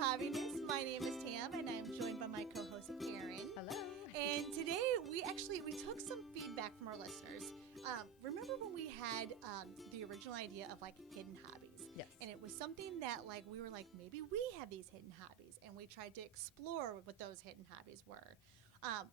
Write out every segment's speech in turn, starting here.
Hobbiness. My name is Tam, and I'm joined by my co-host Erin. Hello. And today we took some feedback from our listeners. Remember when we had the original idea of like hidden hobbies? Yes. And it was something that like we were like, maybe we have these hidden hobbies, and we tried to explore what those hidden hobbies were.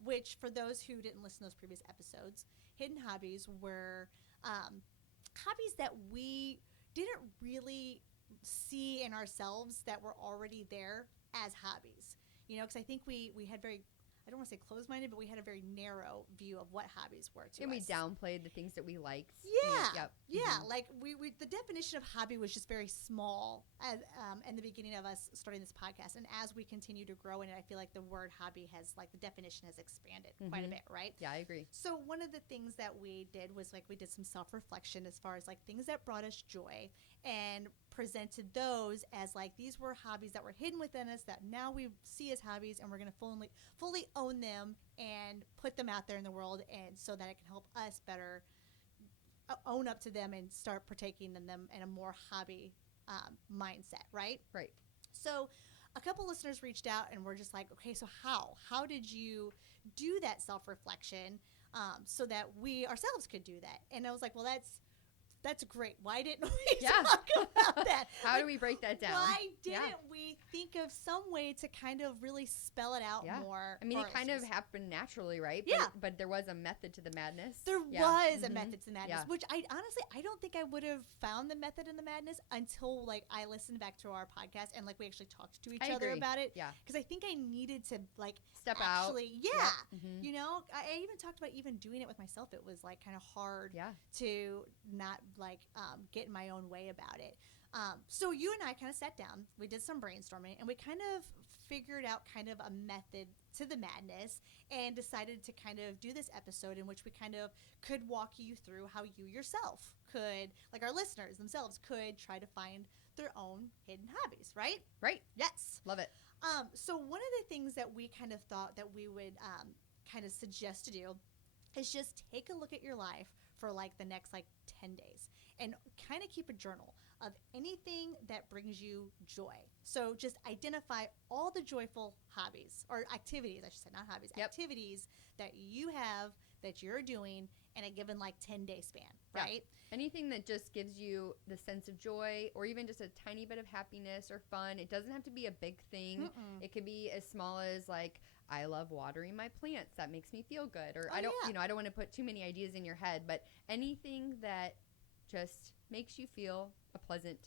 Which, for those who didn't listen to those previous episodes, hidden hobbies were hobbies that we didn't really see in ourselves that were already there as hobbies. You know, because I think we had very, I don't want to say closed-minded, but we had a very narrow view of what hobbies were to us. And we downplayed the things that we liked. Yeah. Yep. Yeah. Mm-hmm. Like we the definition of hobby was just very small as, in the beginning of us starting this podcast. And as we continue to grow in it, I feel like the word hobby has, like, the definition has expanded quite a bit, right? Yeah, I agree. So one of the things that we did was, like, we did some self-reflection as far as, like, things that brought us joy and presented those as, like, these were hobbies that were hidden within us that now we see as hobbies, and we're going to fully own them and put them out there in the world, and so that it can help us better own up to them and start partaking in them in a more hobby mindset, right? Right. So a couple listeners reached out and were just like, okay, so how did you do that self-reflection so that we ourselves could do that? And I was like, well, that's great. Why didn't we talk about that? How do we break that down? Why didn't we think of some way to kind of really spell it out more? I mean, it kind of happened naturally, right? Yeah. But there was a method to the madness. There was a method to the madness, which I don't think I would have found the method in the madness until, like, I listened back to our podcast and, like, we actually talked to each other about it. Yeah. Because I think I needed to, like, step actually, out. Yeah. Yep. Mm-hmm. You know, I even talked about even doing it with myself. It was, like, kind of hard to not, like, get in my own way about it. So you and I kind of sat down, we did some brainstorming, and we kind of figured out kind of a method to the madness and decided to kind of do this episode in which we kind of could walk you through how you yourself could, like our listeners themselves, could try to find their own hidden hobbies, right? Right. Yes. Love it. So one of the things that we kind of thought that we would kind of suggest to do is just take a look at your life for like the next like 10 days and kind of keep a journal of anything that brings you joy. So just identify all the joyful hobbies or activities, I should say, not hobbies, activities that you have that you're doing in a given like 10-day span, right? Anything that just gives you the sense of joy or even just a tiny bit of happiness or fun. It doesn't have to be a big thing. It could be as small as like, I love watering my plants. That makes me feel good. Or I don't want to put too many ideas in your head, but anything that just makes you feel a pleasant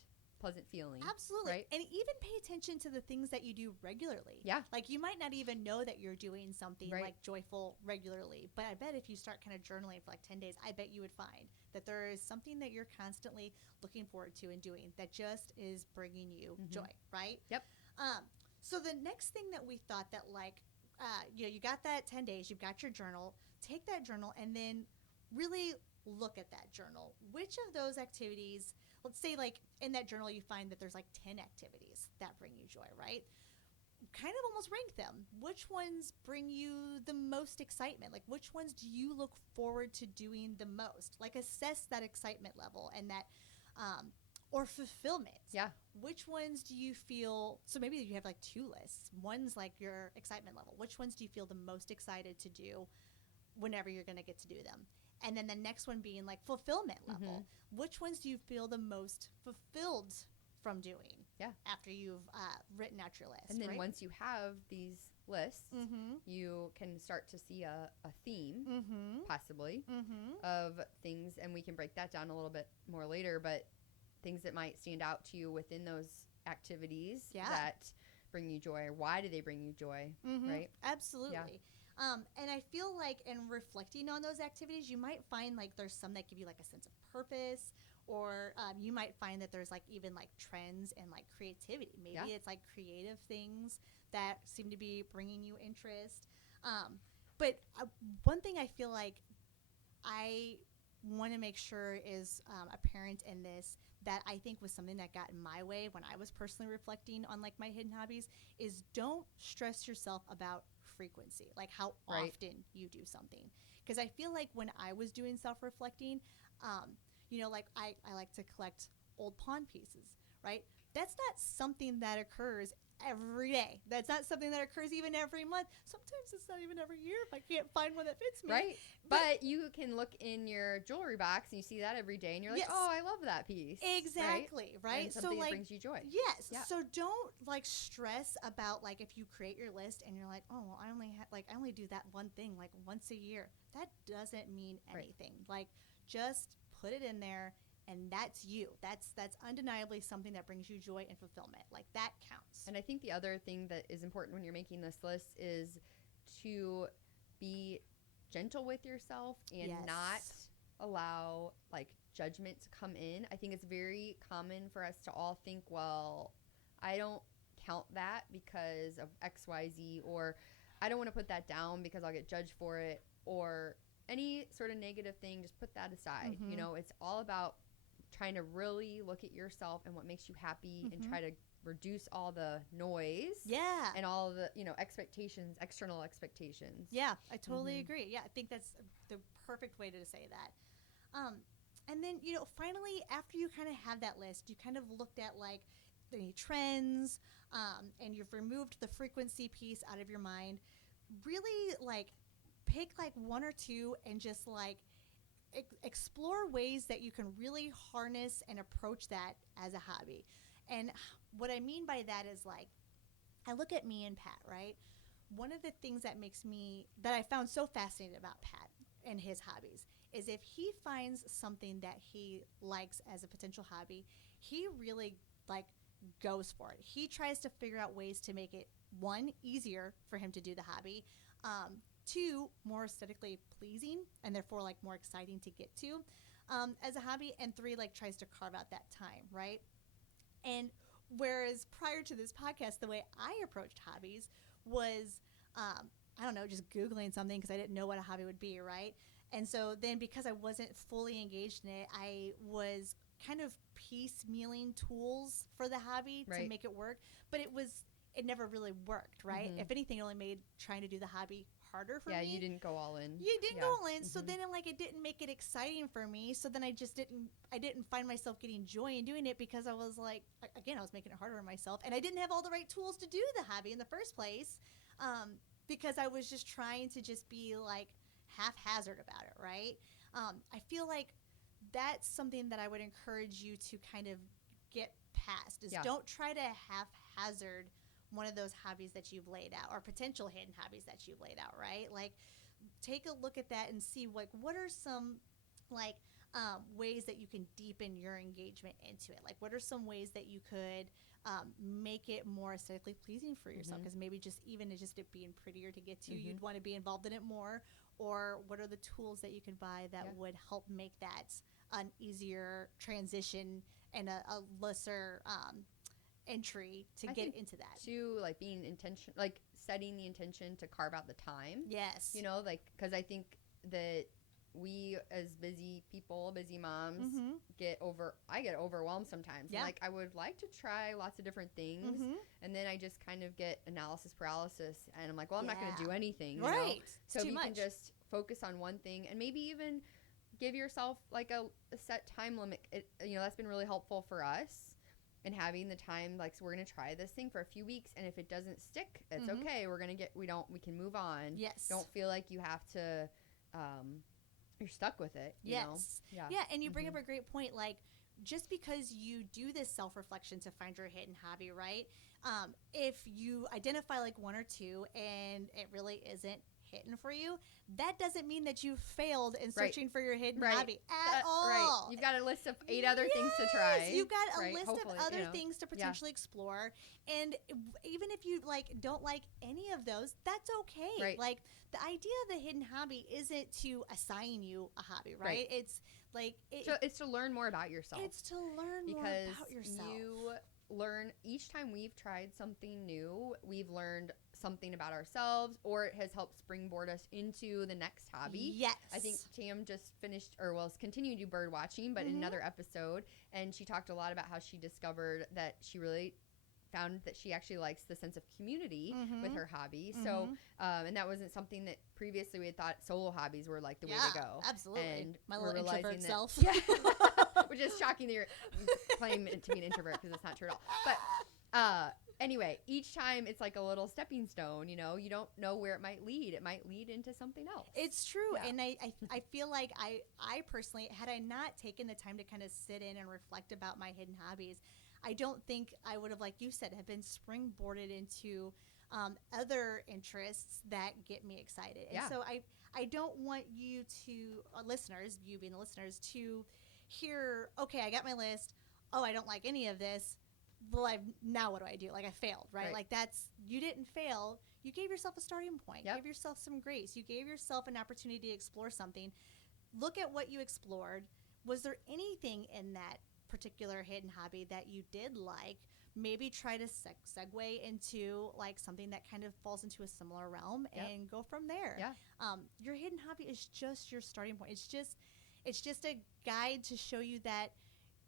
feeling. Absolutely. Right? And even pay attention to the things that you do regularly. Yeah. Like you might not even know that you're doing something like joyful regularly, but I bet if you start kind of journaling for like 10 days, I bet you would find that there is something that you're constantly looking forward to and doing that just is bringing you joy, right? Yep. So the next thing that we thought that like, you got that 10 days, you've got your journal, take that journal and then really look at that journal. Which of those activities, let's say like in that journal you find that there's like 10 activities that bring you joy, right? Kind of almost rank them. Which ones bring you the most excitement? Like which ones do you look forward to doing the most? Like assess that excitement level and that or fulfillment. Yeah. Which ones do you feel, so maybe you have like two lists. One's like your excitement level. Which ones do you feel the most excited to do whenever you're going to get to do them? And then the next one being like fulfillment level. Which ones do you feel the most fulfilled from doing after you've written out your list? And then once you have these lists, you can start to see a theme, possibly, of things. And we can break that down a little bit more later, but things that might stand out to you within those activities that bring you joy. Or why do they bring you joy, right? Absolutely. Yeah. And I feel like in reflecting on those activities, you might find like there's some that give you like a sense of purpose, or you might find that there's like even like trends and like creativity. Maybe it's like creative things that seem to be bringing you interest. But one thing I feel like I want to make sure is apparent in this that I think was something that got in my way when I was personally reflecting on like my hidden hobbies is don't stress yourself about frequency, like how often you do something. Because I feel like when I was doing self-reflecting, like I like to collect old pawn pieces, right? That's not something that occurs every day. That's not something that occurs even every month. Sometimes it's not even every year if I can't find one that fits me. Right. But you can look in your jewelry box and you see that every day and you're like, oh, I love that piece. Exactly. Right. And something that brings you joy. Yes. Yeah. So don't like stress about like if you create your list and you're like, oh, well, I only do that one thing like once a year. That doesn't mean anything. Like just put it in there. And that's you. That's undeniably something that brings you joy and fulfillment. Like that counts. And I think the other thing that is important when you're making this list is to be gentle with yourself and not allow like judgment to come in. I think it's very common for us to all think, well, I don't count that because of XYZ, or I don't want to put that down because I'll get judged for it, or any sort of negative thing. Just put that aside. You know, it's all about trying to really look at yourself and what makes you happy and try to reduce all the noise and all the, you know, expectations, external expectations. Yeah, I totally agree. Yeah, I think that's the perfect way to say that. And then, you know, finally, after you kind of have that list, you kind of looked at like any trends and you've removed the frequency piece out of your mind. Really like pick like one or two and just like explore ways that you can really harness and approach that as a hobby. And what I mean by that is like, I look at me and Pat, right? One of the things that I found so fascinating about Pat and his hobbies is if he finds something that he likes as a potential hobby, he really like goes for it. He tries to figure out ways to make it, one, easier for him to do the hobby, two, more aesthetically pleasing and therefore like more exciting to get to as a hobby, and three, like tries to carve out that time, right? And whereas prior to this podcast, the way I approached hobbies was I don't know, just Googling something because I didn't know what a hobby would be, right? And so then because I wasn't fully engaged in it, I was kind of piecemealing tools for the hobby to make it work, but it never really worked, right? If anything, it only made trying to do the hobby harder for me. Yeah, you didn't go all in. You didn't go all in. So then it didn't make it exciting for me. So then I didn't find myself getting joy in doing it because I was like, again, I was making it harder on myself. And I didn't have all the right tools to do the hobby in the first place because I was just trying to just be like haphazard about it, right? I feel like that's something that I would encourage you to kind of get past is don't try to haphazard one of those hobbies that you've laid out or potential hidden hobbies that you've laid out, right? Like take a look at that and see like what are some like ways that you can deepen your engagement into it. Like what are some ways that you could make it more aesthetically pleasing for yourself? Because maybe just it being prettier to get to, you'd want to be involved in it more. Or what are the tools that you can buy that would help make that an easier transition and a lesser entry to get into that? To like being intention, like setting the intention to carve out the time. Yes. You know, like because I think that we as busy people, busy moms, I get overwhelmed sometimes. Yeah. Like I would like to try lots of different things, and then I just kind of get analysis paralysis, and I'm like, well, I'm not going to do anything. You know? So if you can just focus on one thing, and maybe even give yourself like a set time limit. That's been really helpful for us. And having the time, like, so we're going to try this thing for a few weeks. And if it doesn't stick, it's okay. We can move on. Yes. Don't feel like you have to, you're stuck with it. You know? Yeah. And you bring up a great point. Like, just because you do this self-reflection to find your hidden hobby, right? If you identify like one or two and it really isn't hidden for you, that doesn't mean that you failed in searching for your hidden hobby at all. Right. You've got a list of 8 other things to try. You've got a list of other things to potentially explore. And even if you like don't like any of those, that's okay. Right. Like the idea of the hidden hobby isn't to assign you a hobby, right? It's like it's to learn more about yourself. It's to learn more about yourself. You learn each time we've tried something new, we've learned something about ourselves, or it has helped springboard us into the next hobby. Yes. I think Tam just finished, or was continuing to do bird watching, but in another episode, and she talked a lot about how she discovered that she really found that she actually likes the sense of community with her hobby. So, and that wasn't something that previously we had thought solo hobbies were like the way to go. Absolutely. And my little introvert self. Yeah. Which is shocking that you're claiming to be an introvert because it's not true at all. But, anyway, each time it's like a little stepping stone, you know, you don't know where it might lead. It might lead into something else. It's true. Yeah. And I feel like I personally, had I not taken the time to kind of sit in and reflect about my hidden hobbies, I don't think I would have, like you said, have been springboarded into other interests that get me excited. And so I don't want you to, listeners, you being the listeners, to hear, okay, I got my list. Oh, I don't like any of this. Well, now what do I do? Like, I failed, right? Like, you didn't fail. You gave yourself a starting point. You gave yourself some grace. You gave yourself an opportunity to explore something. Look at what you explored. Was there anything in that particular hidden hobby that you did like? Maybe try to segue into like something that kind of falls into a similar realm and go from there. Your hidden hobby is just your starting point. It's just a guide to show you that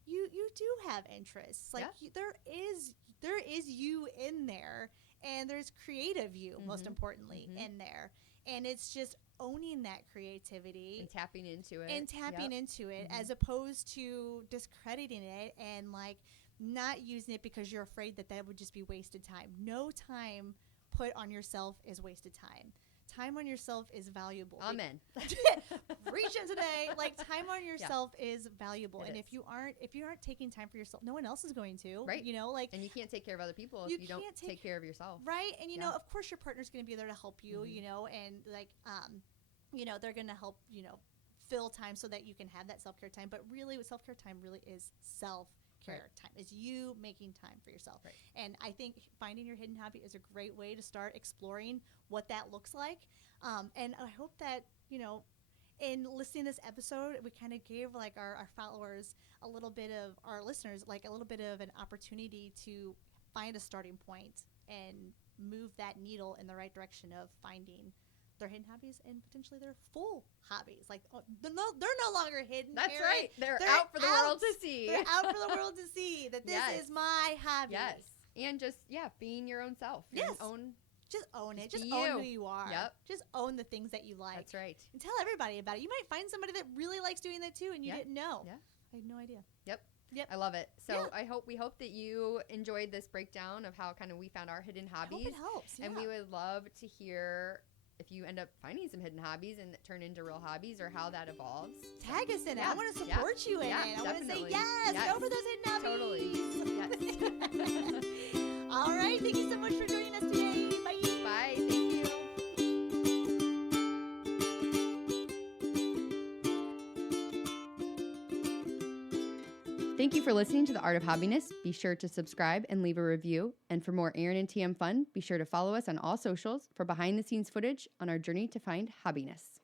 you do have interests. Like there is you in there, and there's creative you, most importantly, in there. And it's just owning that creativity and tapping into it as opposed to discrediting it and like not using it because you're afraid that would just be wasted time. No time put on yourself is wasted time. Time on yourself is valuable. Amen. Reach in today. Like, time on yourself is valuable. If you aren't taking time for yourself, no one else is going to. Right. You know, like, and you can't take care of other people if you don't take care of yourself. Right. And you know, of course your partner's going to be there to help you, you know, and like you know, they're going to help, you know, fill time so that you can have that self-care time. But really, what self-care time really is self-care time. Is you making time for yourself. Right. And I think finding your hidden hobby is a great way to start exploring what that looks like. And I hope that, you know, in listening to this episode, we kind of gave like our followers a little bit of, our listeners, like a little bit of an opportunity to find a starting point and move that needle in the right direction of finding their hidden hobbies and potentially their full hobbies. Like, they're no longer hidden. That's right. They're out for the world to see. They're out for the world to see that this is my hobby. Yes. And just, being your own self. Yes. Just own it. Just own who you are. Yep. Just own the things that you like. That's right. And tell everybody about it. You might find somebody that really likes doing that too, and you didn't know. Yeah. I had no idea. Yep. I love it. So we hope that you enjoyed this breakdown of how kind of we found our hidden hobbies. I hope it helps. And we would love to hear if you end up finding some hidden hobbies and turn into real hobbies, or how that evolves. Tag us in it. I want to support you in it. I want to say go for those hidden hobbies. Totally. Yes. All right. Thank you so much for joining us today. Bye. Bye. Thank you. Thank you for listening to The Art of Hobbiness. Be sure to subscribe and leave a review. And for more Erin Tam fun, be sure to follow us on all socials for behind-the-scenes footage on our journey to find hobbiness.